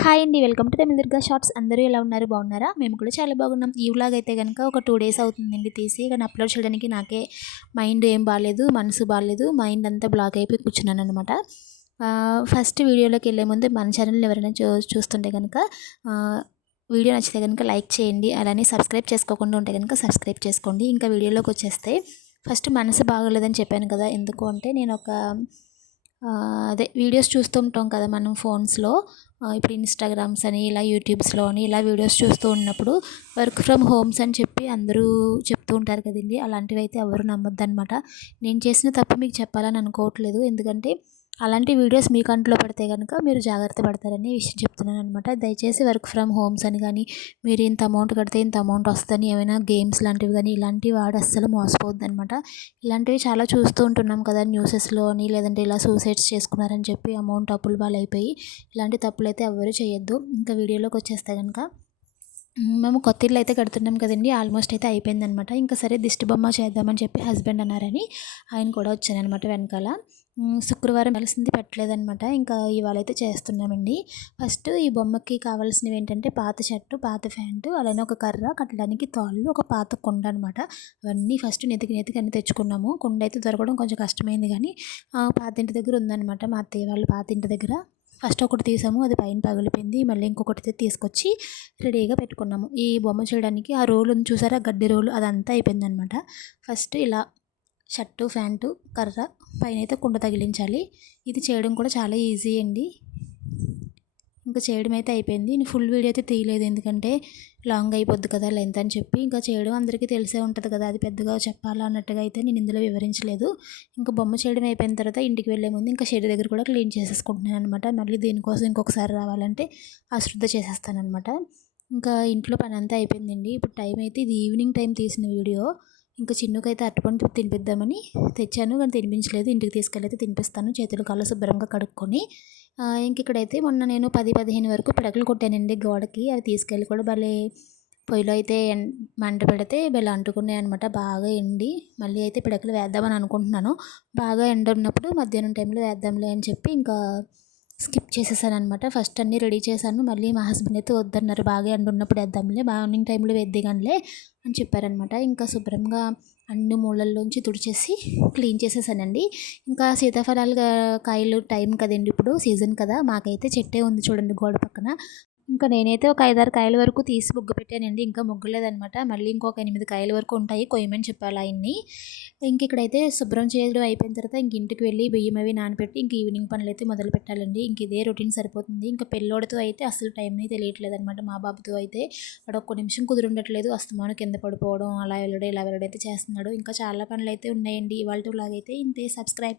Hi అండి welcome to Tamil Durga shorts. అందరూ ఎలా ఉన్నారు? బాగున్నారా? మేము కూడా చాలా బాగున్నాం. ఈ వ్లాగ్ అయితే కనుక ఒక టూ డేస్ అవుతుందండి తీసి. కానీ అప్లోడ్ చేయడానికి నాకే మైండ్ ఏం బాగాలేదు మనసు బాగాలేదు మైండ్ అంతా బ్లాక్ అయిపోయి కూర్చున్నాను అనమాట ఫస్ట్ వీడియోలోకి వెళ్ళే ముందు మన ఛానల్ ఎవరైనా చూ చూస్తుంటే కనుక వీడియో నచ్చితే కనుక లైక్ చేయండి. అలానే సబ్స్క్రైబ్ చేసుకోకుండా ఉంటే కనుక సబ్స్క్రైబ్ చేసుకోండి. ఇంకా వీడియోలోకి వచ్చేస్తే ఫస్ట్ మనసు బాగోలేదని చెప్పాను కదా. ఎందుకు అంటే నేను ఒక అదే వీడియోస్ చూస్తూ ఉంటాం కదా మనం ఫోన్స్లో. ఇప్పుడు ఇన్స్టాగ్రామ్స్ అని ఇలా యూట్యూబ్స్లో అని ఇలా వీడియోస్ చూస్తూ ఉన్నప్పుడు వర్క్ ఫ్రమ్ హోమ్స్ అని చెప్పి అందరూ చెప్తూ ఉంటారు కదండి. అలాంటివి అయితే ఎవరు నమ్మొద్దు అనమాట నేను చేసిన తప్పు మీకు చెప్పాలని అనుకోవట్లేదు. ఎందుకంటే అలాంటి వీడియోస్ మీ కంట్లో పడితే కనుక మీరు జాగ్రత్త పడతారని విషయం చెప్తున్నాను అనమాట దయచేసి వర్క్ ఫ్రమ్ హోమ్స్ అని కానీ మీరు ఇంత అమౌంట్ కడితే ఇంత అమౌంట్ వస్తుందని ఏమైనా గేమ్స్ లాంటివి కానీ ఇలాంటివి వాడు అస్సలు మోసపోద్ది అనమాట ఇలాంటివి చాలా చూస్తూ ఉంటున్నాం కదా న్యూసెస్లో అని లేదంటే ఇలా సూసైడ్స్ చేసుకున్నారని చెప్పి అమౌంట్ అప్పులు వాళ్ళు అయిపోయి ఇలాంటి తప్పులు అయితే ఎవరు చేయొద్దు. ఇంకా వీడియోలోకి వచ్చేస్తే కనుక మేము కొత్త ఇల్లు అయితే కడుతున్నాం కదండి ఆల్మోస్ట్ అయితే అయిపోయిందనమాట ఇంకా సరే దిష్టి బొమ్మ చేద్దామని చెప్పి హస్బెండ్ అన్నారని ఆయన కూడా వచ్చానమాట వెనకాల. శుక్రవారం కలిసింది పెట్టలేదనమాట ఇంకా ఇవాళ అయితే చేస్తున్నామండి. ఫస్ట్ ఈ బొమ్మకి కావాల్సినవి ఏంటంటే పాత షర్టు పాత ప్యాంటు అలానే ఒక కర్ర కట్టడానికి తాళ్ళు ఒక పాత కుండ అనమాట అవన్నీ ఫస్ట్ నెతికి నెతికి అన్ని తెచ్చుకున్నాము. కుండ అయితే దొరకడం కొంచెం కష్టమైంది కానీ పాత ఇంటి దగ్గర ఉందనమాట మా అత్తయ్య వాళ్ళు పాత ఇంటి దగ్గర. ఫస్ట్ ఒకటి తీసాము అది పైన పగిలిపోయింది. మళ్ళీ ఇంకొకటి తీసుకొచ్చి రెడీగా పెట్టుకున్నాము. ఈ బొమ్మ చేయడానికి ఆ రోలు చూసారా? గడ్డి రోలు అదంతా అయిపోయిందనమాట ఫస్ట్ ఇలా షర్టు ప్యాంటు కర్ర పైన అయితే కుండ తగిలించాలి. ఇది చేయడం కూడా చాలా ఈజీ అండి. ఇంకా చేయడం అయితే అయిపోయింది. నేను ఫుల్ వీడియో అయితే తీయలేదు ఎందుకంటే లాంగ్ అయిపోద్ది కదా లెంత్ అని చెప్పి. ఇంకా చేయడం అందరికీ తెలిసే ఉంటుంది కదా అది పెద్దగా చెప్పాలా అన్నట్టుగా అయితే నేను ఇందులో వివరించలేదు. ఇంకా బొమ్మ చేయడం అయిపోయిన తర్వాత ఇంటికి వెళ్ళే ముందు ఇంకా షెడ్ దగ్గర కూడా క్లీన్ చేసేసుకుంటున్నాను అనమాట మళ్ళీ దీనికోసం ఇంకొకసారి రావాలంటే అశ్రద్ధ చేసేస్తాను అనమాట ఇంకా ఇంట్లో పని అంతా అయిపోయిందండి. ఇప్పుడు టైం అయితే ఇది ఈవినింగ్ టైం తీసిన వీడియో. ఇంకా చిన్నుకైతే అరటిపండు తినిపిద్దామని తెచ్చాను కానీ తినిపించలేదు. ఇంటికి తీసుకెళ్ళైతే తినిపిస్తాను. చేతులు కాళ్ళు శుభ్రంగా కడుక్కొని. ఇంక ఇక్కడైతే మొన్న నేను పది పదిహేను వరకు పిడకలు కొట్టానండి గోడకి. అవి తీసుకెళ్ళి కూడా భలే పొయ్యిలో అయితే మంట పెడితే భలే అంటుకున్నాయి అనమాట బాగా ఎండి. మళ్ళీ అయితే పిడకలు వేద్దామని అనుకుంటున్నాను. బాగా ఎండ ఉన్నప్పుడు మధ్యాహ్నం టైంలో వేద్దాంలే అని చెప్పి ఇంకా స్కిప్ చేసేసాను అనమాట ఫస్ట్ అన్నీ రెడీ చేశాను. మళ్ళీ మా హస్బెండ్ అయితే వద్దన్నారు. బాగా ఎండ ఉన్నప్పుడు వేద్దాంలే మార్నింగ్ టైంలో వేద్దిగానిలే అని చెప్పారనమాట ఇంకా శుభ్రంగా అన్ని మూలల్లోంచి తుడిచేసి క్లీన్ చేసేసానండి. ఇంకా సీతాఫలాలు కాయలు టైం కదండి ఇప్పుడు సీజన్ కదా మాకైతే చెట్టే ఉంది చూడండి గోడ పక్కన. ఇంకా నేనైతే ఒక ఐదారు కాయల వరకు తీసి ముగ్గు పెట్టానండి. ఇంకా ముగ్గులేదనమాట మళ్ళీ ఇంకొక ఎనిమిది కాయల వరకు ఉంటాయి. కొయ్యమని చెప్పాలి ఆయన్ని. ఇంక ఇక్కడైతే శుభ్రం చేయడం అయిపోయిన తర్వాత ఇంక ఇంటికి వెళ్ళి బియ్యం అవి నానబెట్టి ఇంక ఈవినింగ్ పనులు అయితే మొదలు పెట్టాలండి. ఇంక ఇదే రొటీన్ సరిపోతుంది. ఇంకా పెళ్ళోడితో అయితే అసలు టైంని తెలియట్లేదు అనమాట మా బాబుతో అయితే. వాడు ఒక్క నిమిషం కుదురుండట్లేదు. అస్తమానం కింద పడిపోవడం అలా వెళ్ళడం ఇలా వెళ్ళడం అయితే చేస్తున్నాడు. ఇంకా చాలా పనులు అయితే ఉన్నాయండి. ఇవాళ లాగైతే ఇంతే. సబ్స్క్రైబ్